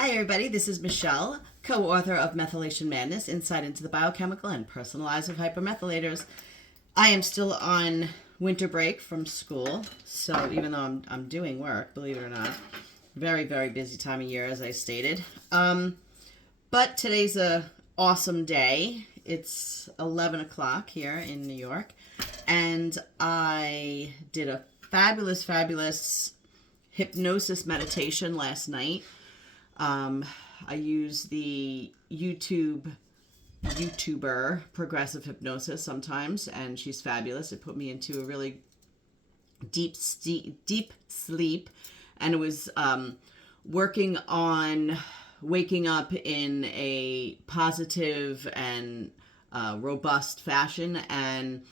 Hi, everybody. This is Michelle, co-author of Methylation Madness: Insight into the Biochemical and Personal Lives of Hypermethylators. I am still on winter break from school, so even though I'm doing work, believe it or not, very, very busy time of year, as I stated. But today's a awesome day. It's 11 o'clock here in New York, and I did a fabulous hypnosis meditation last night. I use the YouTuber Progressive Hypnosis sometimes, and she's fabulous. It put me into a really deep sleep, and it was working on waking up in a positive and robust fashion, and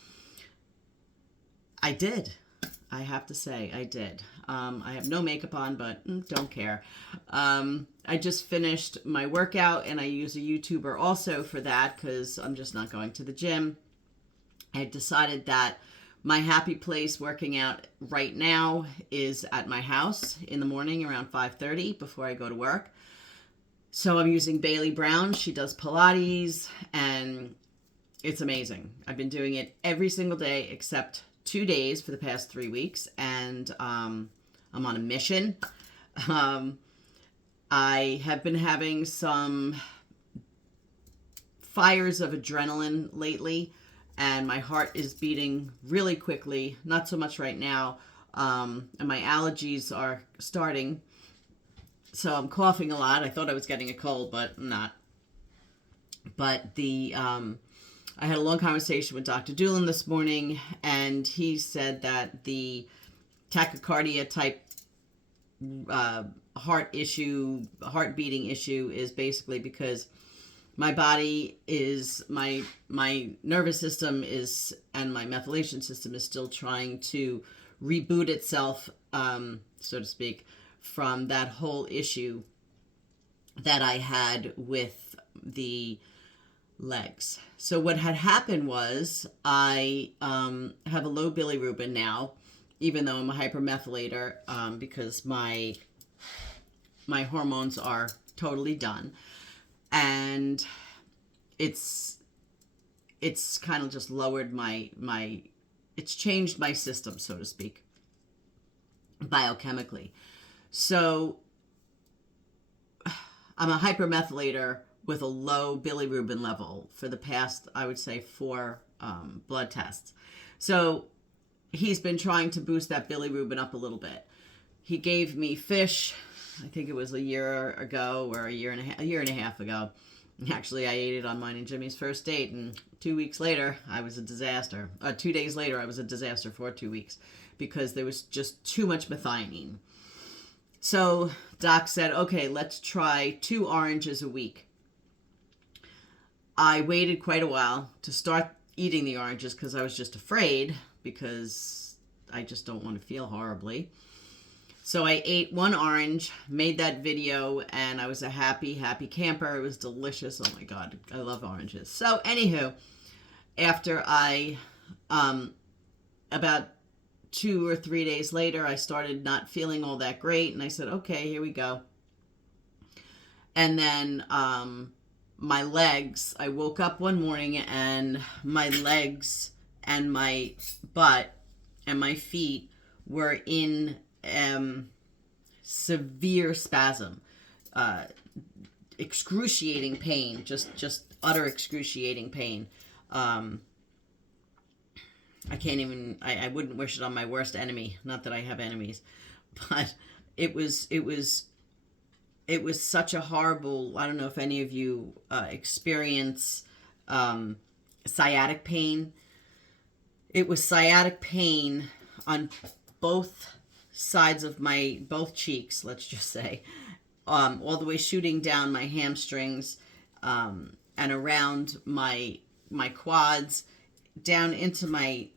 I did. I have to say, I did. I have no makeup on, but don't care. I just finished my workout, and I use a YouTuber also for that because I'm just not going to the gym. I decided that my happy place working out right now is at my house in the morning around 5:30 before I go to work. So I'm using Bailey Brown. She does Pilates, and it's amazing. I've been doing it every single day except 2 days for the past 3 weeks, and I'm on a mission. I have been having some fires of adrenaline lately, and my heart is beating really quickly. Not so much right now, and my allergies are starting, so I'm coughing a lot. I thought I was getting a cold, but I'm not. But I had a long conversation with Dr. Doolin this morning, and he said that the tachycardia type heart beating issue is basically because my body is, my nervous system is, and my methylation system is still trying to reboot itself, so to speak, from that whole issue that I had with the legs. So what had happened was I have a low bilirubin now, even though I'm a hypermethylator, because my hormones are totally done, and it's kind of just lowered it's changed my system, so to speak, biochemically. So I'm a hypermethylator with a low bilirubin level for the past, I would say, 4 blood tests. So he's been trying to boost that bilirubin up a little bit. He gave me fish, I think it was a year ago or a year and a half ago. Actually, I ate it on mine and Jimmy's first date, and 2 weeks later, I was a disaster. 2 days later, I was a disaster for 2 weeks because there was just too much methionine. So Doc said, okay, let's try 2 oranges a week. I waited quite a while to start eating the oranges because I was just afraid, because I just don't want to feel horribly. So I ate 1 orange, made that video, and I was a happy camper. It was delicious. Oh my God, I love oranges. So anywho, after I, about 2 or 3 days later, I started not feeling all that great, and I said, okay, here we go. And then my legs, I woke up one morning and my legs and my butt and my feet were in severe spasm, excruciating pain, just utter excruciating pain. I can't even, I wouldn't wish it on my worst enemy. Not that I have enemies, but it was such a horrible, I don't know if any of you experience sciatic pain. It was sciatic pain on both sides of both cheeks, let's just say, all the way shooting down my hamstrings, and around my quads, down into my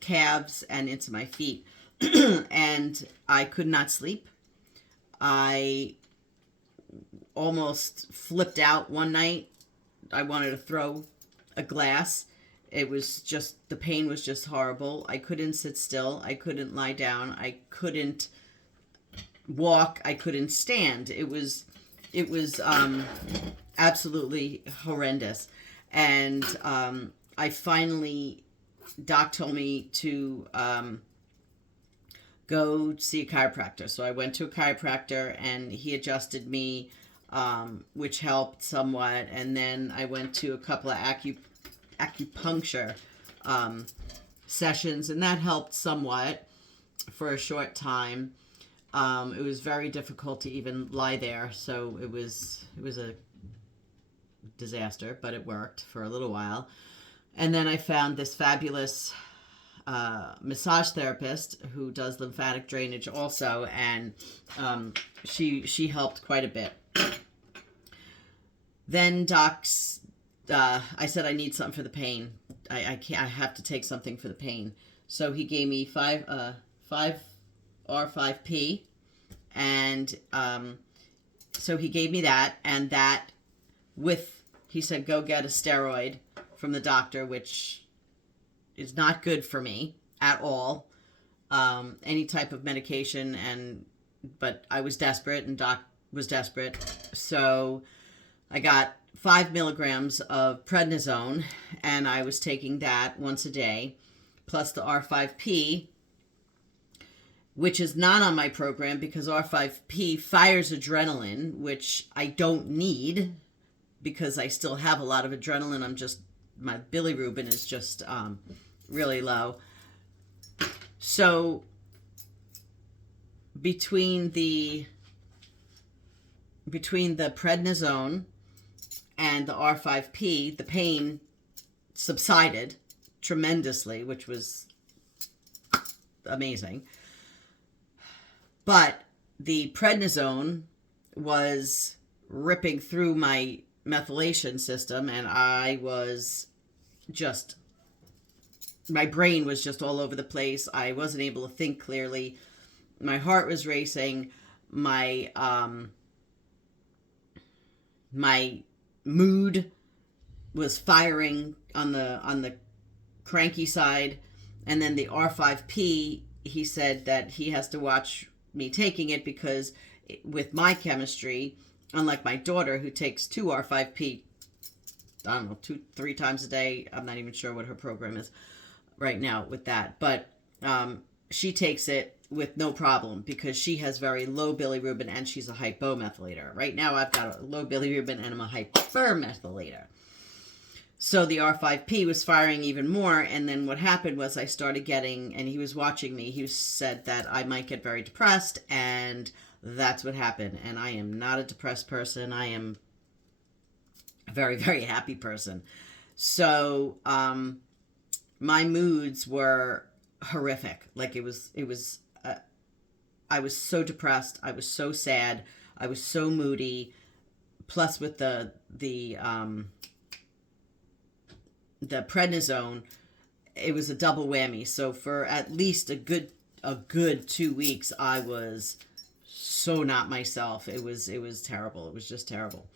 calves and into my feet. And I could not sleep. I almost flipped out one night. I wanted to throw a glass. It was just, the pain was just horrible. I couldn't sit still. I couldn't lie down. I couldn't walk. I couldn't stand. It was absolutely horrendous. And I finally, Doc told me to go see a chiropractor. So I went to a chiropractor and he adjusted me, which helped somewhat. And then I went to a couple of acupuncture sessions, and that helped somewhat for a short time. It was very difficult to even lie there, so it was a disaster, but it worked for a little while. And then I found this fabulous massage therapist who does lymphatic drainage also, and she helped quite a bit. Then I said I need something for the pain. I can't. I have to take something for the pain. So he gave me 5-R5P, and so he gave me that, and that he said go get a steroid from the doctor, which is not good for me at all. Any type of medication, but I was desperate, and Doc was desperate, so I got 5 milligrams of prednisone, and I was taking that once a day, plus the R5P, which is not on my program because R5P fires adrenaline, which I don't need because I still have a lot of adrenaline. My bilirubin is just really low. So between the prednisone and the R5P, the pain subsided tremendously, which was amazing. But the prednisone was ripping through my methylation system, and my brain was just all over the place. I wasn't able to think clearly. My heart was racing. My mood was firing on the cranky side. And then the R5P, he said that he has to watch me taking it because with my chemistry, unlike my daughter who takes 2 R5P, I don't know, 2-3 times a day. I'm not even sure what her program is right now with that. But she takes it with no problem because she has very low bilirubin and she's a hypomethylator. Right now I've got a low bilirubin and I'm a hypermethylator. So the R5P was firing even more, and then what happened was I started getting, and he was watching me, he said that I might get very depressed, and that's what happened. And I am not a depressed person. I am a very, very happy person. So my moods were horrific. Like it was I was so depressed. I was so sad. I was so moody. Plus with the prednisone, it was a double whammy. So for at least a good 2 weeks, I was so not myself. It was terrible. It was just terrible.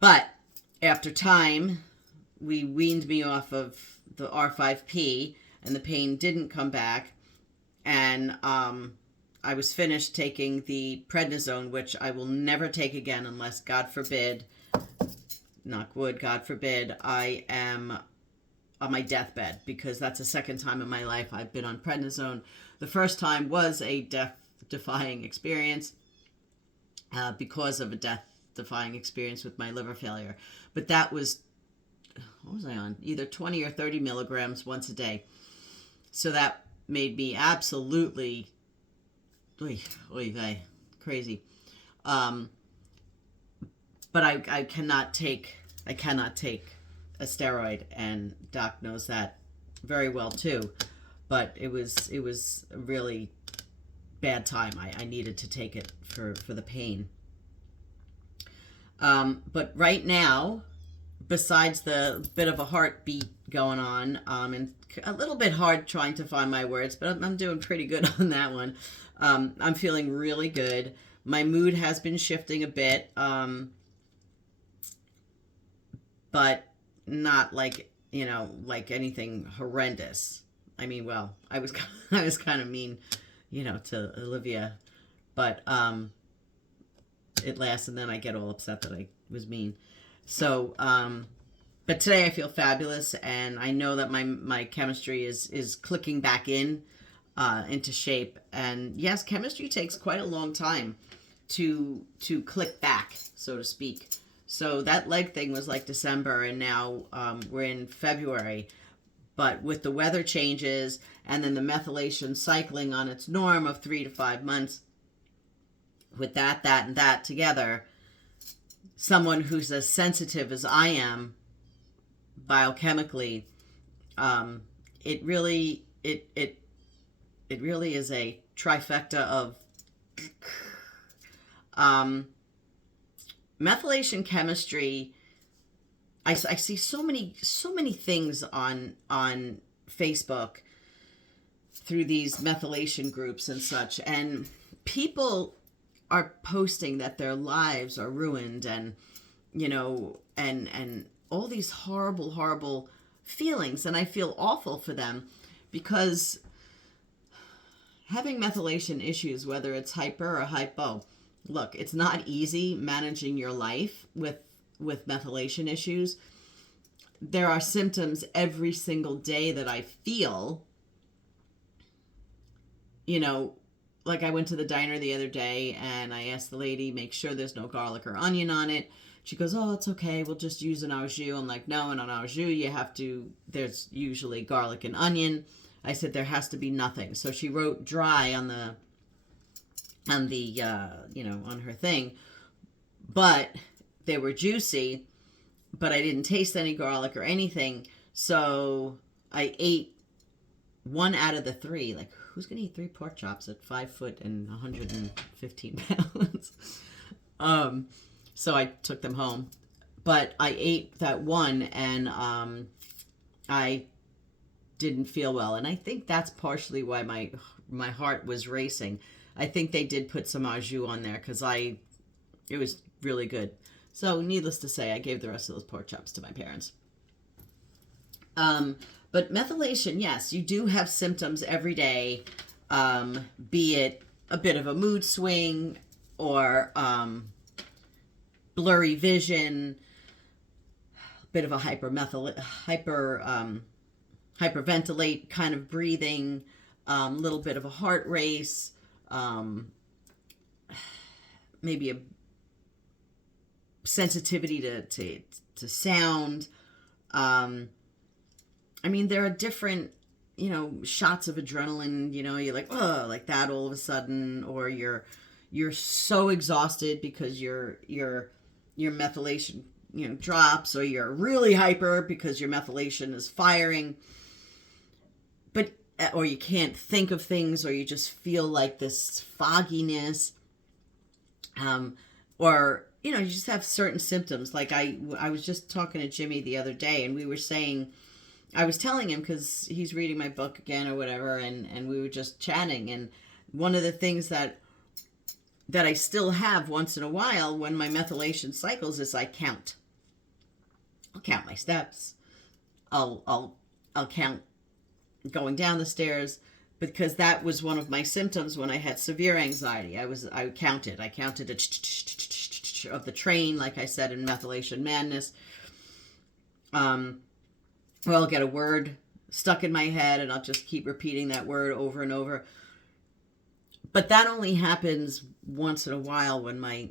But after time, we weaned me off of the R5P, and the pain didn't come back. And I was finished taking the prednisone, which I will never take again unless, God forbid, knock wood, God forbid, I am on my deathbed, because that's the second time in my life I've been on prednisone. The first time was a death-defying experience because of a death-defying experience with my liver failure. But that was, what was I on? Either 20 or 30 milligrams once a day. So that made me absolutely crazy. But I cannot take a steroid, and Doc knows that very well too. But it was a really bad time. I needed to take it for the pain. But right now, besides the bit of a heartbeat going on, and a little bit hard trying to find my words, but I'm doing pretty good on that one. I'm feeling really good. My mood has been shifting a bit, but not like anything horrendous. I mean, well, I was kind of mean, to Olivia But it lasts, and then I get all upset that I was mean. So, but today I feel fabulous, and I know that my chemistry is clicking back into shape. And yes, chemistry takes quite a long time to click back, so to speak. So that leg thing was like December, and now we're in February. But with the weather changes and then the methylation cycling on its norm of 3 to 5 months, with that, and that together, someone who's as sensitive as I am biochemically, it really is a trifecta of methylation chemistry. I see so many things on Facebook through these methylation groups and such, and people are posting that their lives are ruined, and and all these horrible feelings, and I feel awful for them, because having methylation issues, whether it's hyper or hypo, look, it's not easy managing your life with methylation issues. There are symptoms every single day that I feel, like I went to the diner the other day and I asked the lady, make sure there's no garlic or onion on it. She goes, oh, it's okay, we'll just use an au jus. I'm like, no, and on au jus there's usually garlic and onion. I said there has to be nothing. So she wrote dry on her thing, but they were juicy, but I didn't taste any garlic or anything. So I ate one out of the three. Like, who's going to eat 3 pork chops at 5 foot and 115 pounds? So I took them home, but I ate that one, and I didn't feel well. And I think that's partially why my heart was racing. I think they did put some au jus on there because it was really good. So needless to say, I gave the rest of those pork chops to my parents. But methylation, yes, you do have symptoms every day, be it a bit of a mood swing or blurry vision, a bit of a hyperventilate kind of breathing, little bit of a heart race, maybe a sensitivity to sound. I mean, there are different, shots of adrenaline, you're like, oh, like that all of a sudden, or you're so exhausted because your methylation, drops, or you're really hyper because your methylation is firing. But, or you can't think of things, or you just feel like this fogginess, or, you just have certain symptoms. Like I was just talking to Jimmy the other day, and we were saying, I was telling him, because he's reading my book again or whatever, and we were just chatting, and one of the things that I still have once in a while when my methylation cycles is I count. I'll count my steps. I'll count going down the stairs, because that was one of my symptoms when I had severe anxiety. I counted of the train, like I said in Methylation Madness. Or I'll get a word stuck in my head and I'll just keep repeating that word over and over. But that only happens once in a while when the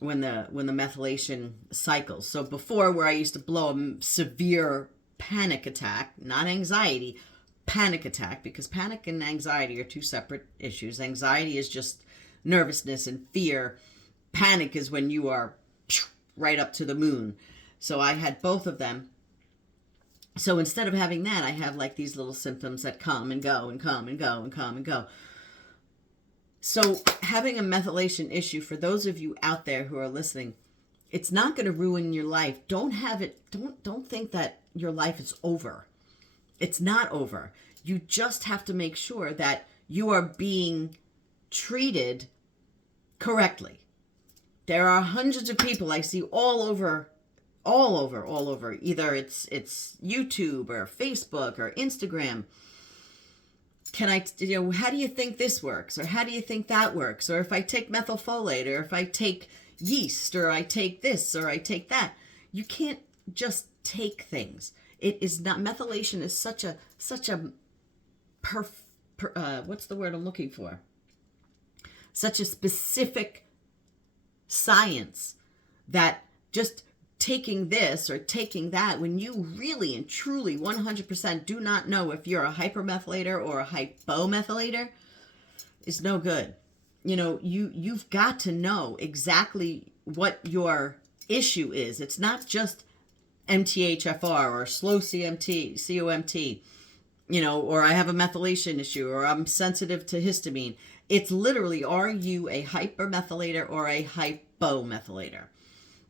methylation cycles. So before, where I used to blow a severe panic attack, not anxiety, panic attack, because panic and anxiety are two separate issues. Anxiety is just nervousness and fear. Panic is when you are right up to the moon. So I had both of them. So instead of having that, I have like these little symptoms that come and go and come and go and come and go. So having a methylation issue, for those of you out there who are listening, it's not going to ruin your life. Don't think that your life is over. It's not over. You just have to make sure that you are being treated correctly. There are hundreds of people I see all over. Either it's YouTube or Facebook or Instagram, how do you think this works? Or how do you think that works? Or if I take methylfolate, or if I take yeast, or I take this, or I take that. You can't just take things. It is not, methylation is such a what's the word I'm looking for? Such a specific science that just taking this or taking that, when you really and truly 100% do not know if you're a hypermethylator or a hypomethylator, is no good. You've got to know exactly what your issue is. It's not just MTHFR or slow COMT, or I have a methylation issue, or I'm sensitive to histamine. It's literally, are you a hypermethylator or a hypomethylator?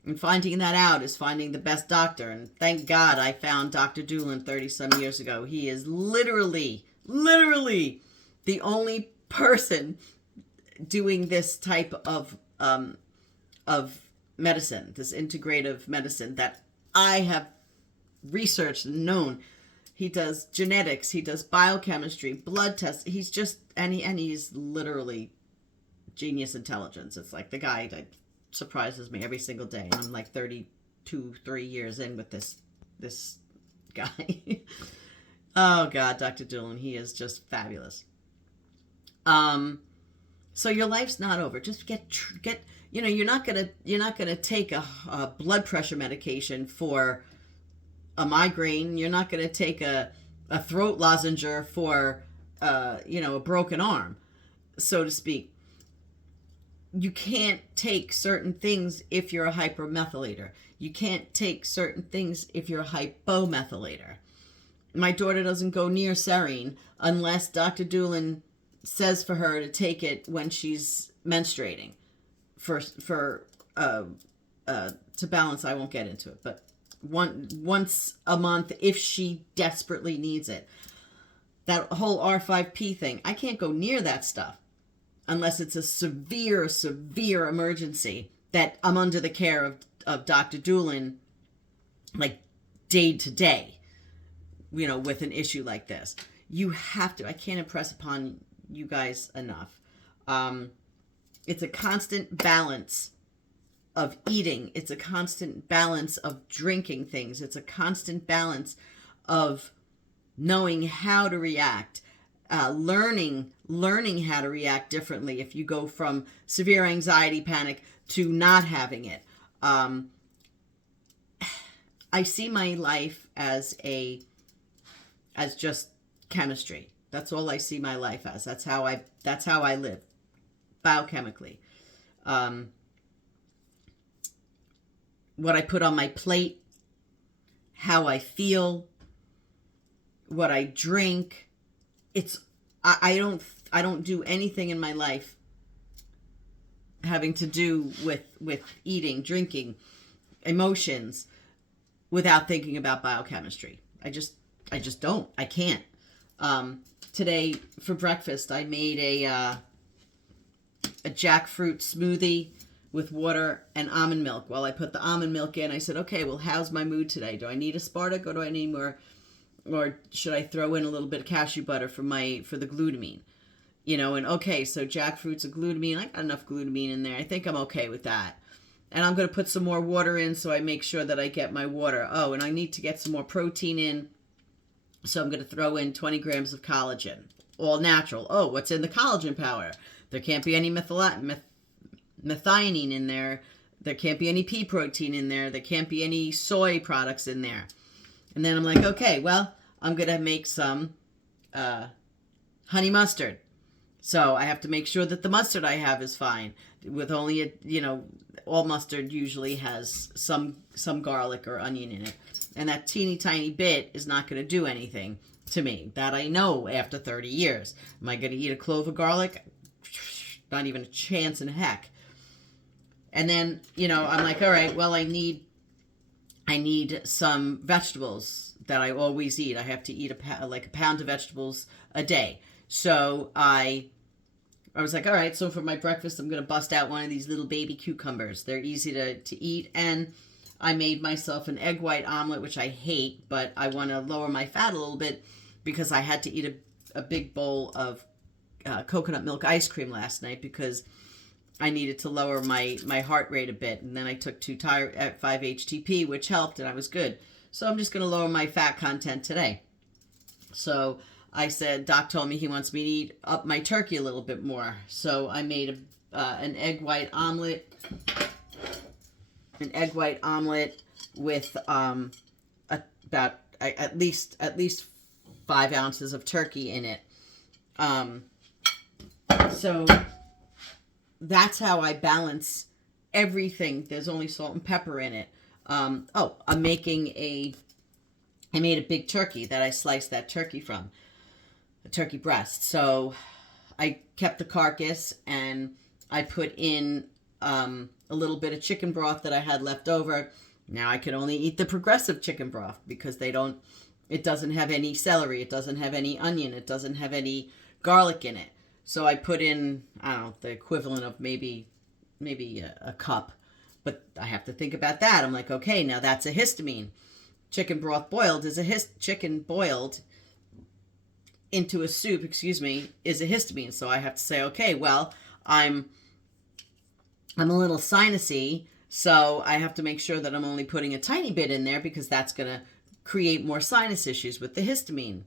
And finding that out is finding the best doctor. And thank God I found Dr. Doolin 30-some years ago. He is literally the only person doing this type of medicine, this integrative medicine that I have researched and known. He does genetics, he does biochemistry, blood tests. He's just, and he's literally genius intelligence. It's like the guy that surprises me every single day. And I'm like 3 years in with this guy. Oh God, Dr. Doolin, he is just fabulous. So your life's not over. Just get you're not gonna take a blood pressure medication for a migraine. You're not gonna take a throat lozenge for a broken arm, so to speak. You can't take certain things if you're a hypermethylator. You can't take certain things if you're a hypomethylator. My daughter doesn't go near serine unless Dr. Doolin says for her to take it when she's menstruating to balance. I won't get into it, but once a month if she desperately needs it. That whole R5P thing, I can't go near that stuff unless it's a severe emergency that I'm under the care of Dr. Doolin, like day to day, with an issue like this. You have to, I can't impress upon you guys enough. It's a constant balance of eating. It's a constant balance of drinking things. It's a constant balance of knowing how to react, learning how to react differently if you go from severe anxiety, panic to not having it. I see my life as just chemistry. That's all I see my life as. That's how I live, biochemically. What I put on my plate, how I feel, what I drink. I don't do anything in my life having to do with eating, drinking, emotions without thinking about biochemistry. I just don't. I can't. Today for breakfast, I made a jackfruit smoothie with water and almond milk. While I put the almond milk in, I said, okay, well, how's my mood today? Do I need aspartic, or do I need more, or should I throw in a little bit of cashew butter for the glutamine? And okay, so jackfruit's a glutamine. I got enough glutamine in there. I think I'm okay with that. And I'm going to put some more water in so I make sure that I get my water. Oh, and I need to get some more protein in. So I'm going to throw in 20 grams of collagen, all natural. Oh, what's in the collagen powder? There can't be any methionine in there. There can't be any pea protein in there. There can't be any soy products in there. And then I'm like, okay, well, I'm going to make some honey mustard. So I have to make sure that the mustard I have is fine. With only all mustard usually has some garlic or onion in it. And that teeny tiny bit is not going to do anything to me. That I know after 30 years. Am I going to eat a clove of garlic? Not even a chance in heck. And then, I'm like, all right, well, I need some vegetables that I always eat. I have to eat a pound of vegetables a day. So I was like, all right, so for my breakfast, I'm going to bust out one of these little baby cucumbers. They're easy to eat. And I made myself an egg white omelet, which I hate, but I want to lower my fat a little bit because I had to eat a big bowl of coconut milk ice cream last night because I needed to lower my heart rate a bit. And then I took 2 at 5-HTP, which helped, and I was good. So I'm just going to lower my fat content today. So I said, Doc told me he wants me to eat up my turkey a little bit more. So I made an egg white omelet. An egg white omelet with about at least 5 ounces of turkey in it. So that's how I balance everything. There's only salt and pepper in it. I made a big turkey that I sliced that turkey from, a turkey breast. So I kept the carcass and I put in a little bit of chicken broth that I had left over. Now I can only eat the Progressive chicken broth because it doesn't have any celery, it doesn't have any onion, it doesn't have any garlic in it. So I put in, I don't know, the equivalent of maybe a cup, but I have to think about that. I'm like, okay, now that's a histamine. Chicken broth boiled is chicken boiled into a soup, is a histamine. So I have to say, okay, well, I'm a little sinusy, so I have to make sure that I'm only putting a tiny bit in there because that's going to create more sinus issues with the histamine.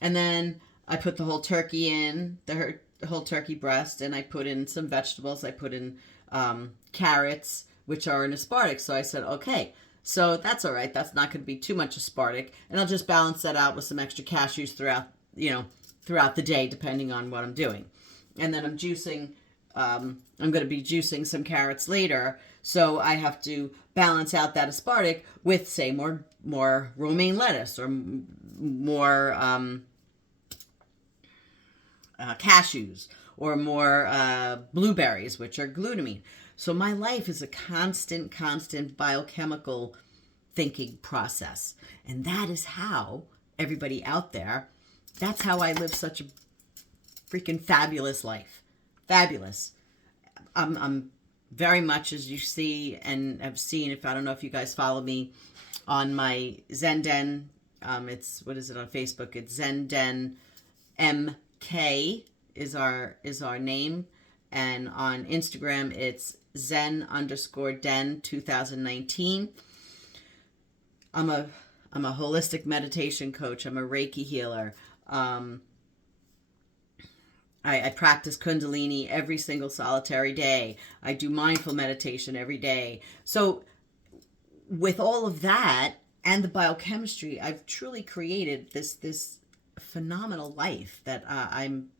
And then I put the whole turkey in, the whole turkey breast, and I put in some vegetables. I put in carrots, which are an aspartic. So I said, okay, so that's all right. That's not going to be too much aspartic. And I'll just balance that out with some extra cashews throughout the day, depending on what I'm doing. And then I'm juicing. I'm going to be juicing some carrots later. So I have to balance out that aspartic with, say, more romaine lettuce or more cashews or more blueberries, which are glutamine. So my life is a constant biochemical thinking process. And that is how everybody out there, that's how I live such a freaking fabulous life. Fabulous. I'm very much, as you see and have seen, I don't know if you guys follow me on my Zenden, it's, what is it on Facebook? It's Zenden MK is our name. And on Instagram, it's Zen_Den 2019. I'm a holistic meditation coach. I'm a Reiki healer. I practice Kundalini every single solitary day. I do mindful meditation every day. So with all of that and the biochemistry, I've truly created this phenomenal life that I'm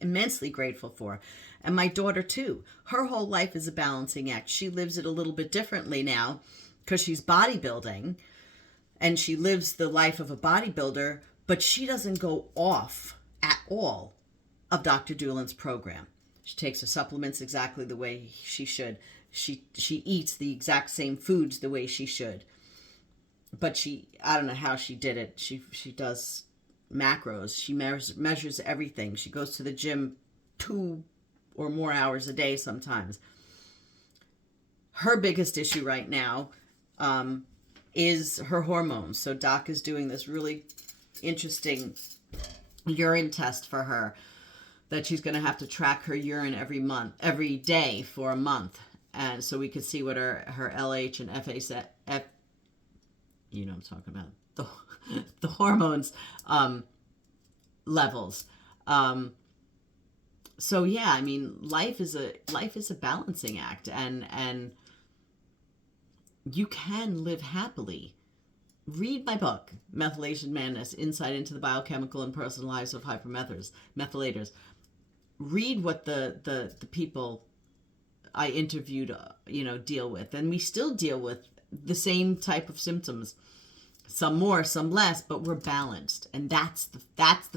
immensely grateful for. And my daughter too. Her whole life is a balancing act. She lives it a little bit differently now because she's bodybuilding and she lives the life of a bodybuilder, but she doesn't go off at all of Dr. Doolin's program. She takes her supplements exactly the way she should. She eats the exact same foods the way she should. But I don't know how she did it. She does macros. She measures everything. She goes to the gym 2 or more hours a day sometimes. Her biggest issue right now is her hormones. So Doc is doing this really interesting urine test for her that she's going to have to track her urine every day for a month. And so we could see what her LH and FA, you know what I'm talking about, the hormones levels. So yeah, I mean, life is a balancing act, and you can live happily. Read my book, Methylation Madness: Insight into the Biochemical and Personal Lives of Hypermethylators. Read what the people I interviewed, deal with, and we still deal with the same type of symptoms. Some more, some less, but we're balanced, and that's the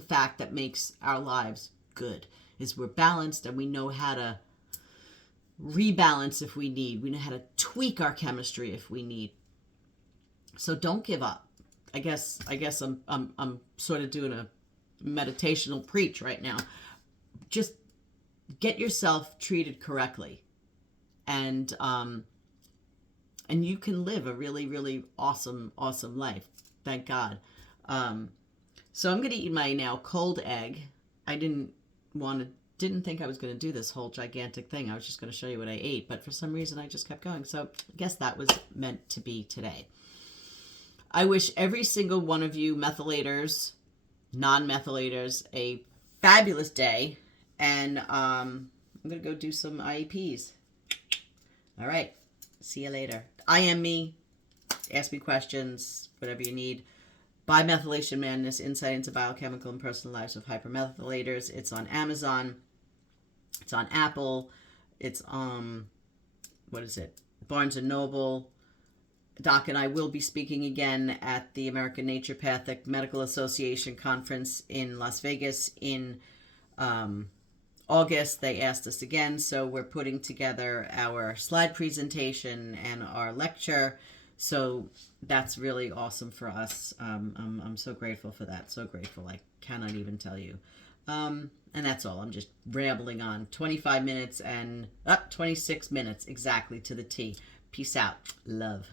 fact that makes our lives good. Is we're balanced, and we know how to rebalance if we need. We know how to tweak our chemistry if we need. So don't give up. I guess I'm sort of doing a meditational preach right now. Just get yourself treated correctly, and you can live a really, really awesome life. Thank God. So I'm going to eat my now cold egg. I didn't think I was going to do this whole gigantic thing. I was just going to show you what I ate, but for some reason I just kept going. So I guess that was meant to be today. I wish every single one of you methylators, non-methylators, a fabulous day. And I'm going to go do some IEPs. All right. See you later. IM me. Ask me questions. Whatever you need. Bimethylation Madness, Insight into Biochemical and Personal Lives of Hypermethylators. It's on Amazon. It's on Apple. It's what is it? Barnes & Noble. Doc and I will be speaking again at the American Naturopathic Medical Association Conference in Las Vegas in August. They asked us again, so we're putting together our slide presentation and our lecture. So that's really awesome for us. I'm so grateful for that. So grateful. I cannot even tell you. And that's all. I'm just rambling on. 25 minutes and 26 minutes exactly to the T. Peace out. Love.